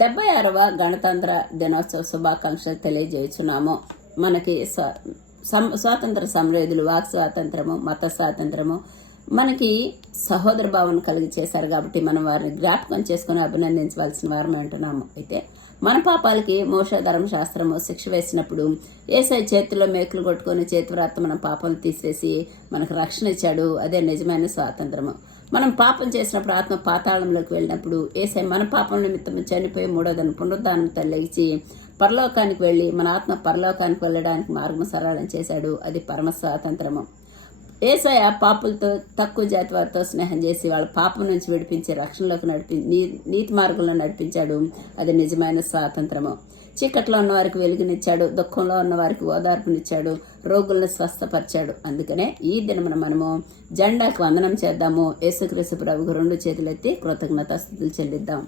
76వ గణతంత్ర దినోత్సవ శుభాకాంక్షలు తెలియజేస్తున్నాము. మనకి స్వాతంత్ర సమరయోధులు వాక్ స్వాతంత్రము, మత స్వాతంత్రము మనకి సహోదర భావన కలిగి చేశారు కాబట్టి మనం వారిని జ్ఞాపకం చేసుకుని అభినందించవలసిన వారమే అంటున్నాము. అయితే మన పాపాలకి మోషే ధర్మశాస్త్రము శిక్ష వేసినప్పుడు యేసయ్య చేతిలో మేకులు కొట్టుకొని చేతివ్రాత మన పాపాలు తీసివేసి మనకు రక్షణ ఇచ్చాడు. అదే నిజమైన స్వాతంత్రము. మనం పాపం చేసినప్పుడు ఆత్మ పాతాళంలోకి వెళ్ళినప్పుడు యేసయ్య మన పాపం నిమిత్తం చనిపోయి మూడోదన పునరుద్ధానంతో లేచి పరలోకానికి వెళ్ళి మన ఆత్మ పరలోకానికి వెళ్ళడానికి మార్గం సరళం చేశాడు. అది పరమ స్వాతంత్రము. యేసయ్య పాపులతో తక్కువ జాతి వారితో స్నేహం చేసి వాళ్ళ పాపం నుంచి విడిపించి రక్షణలోకి నీతి మార్గంలో నడిపించాడు. అది నిజమైన స్వాతంత్రము. చీకట్లో ఉన్న వారికి వెలుగునిచ్చాడు, దుఃఖంలో ఉన్న వారికి ఓదార్పునిచ్చాడు, రోగులను స్వస్థపరిచాడు. అందుకనే ఈ దినమున మనము జెండాకు వందనం చేద్దాము. యేసుక్రీస్తు ప్రభువుకు 2 చేతులెత్తి కృతజ్ఞతాస్తుతులు చెల్లిద్దాం.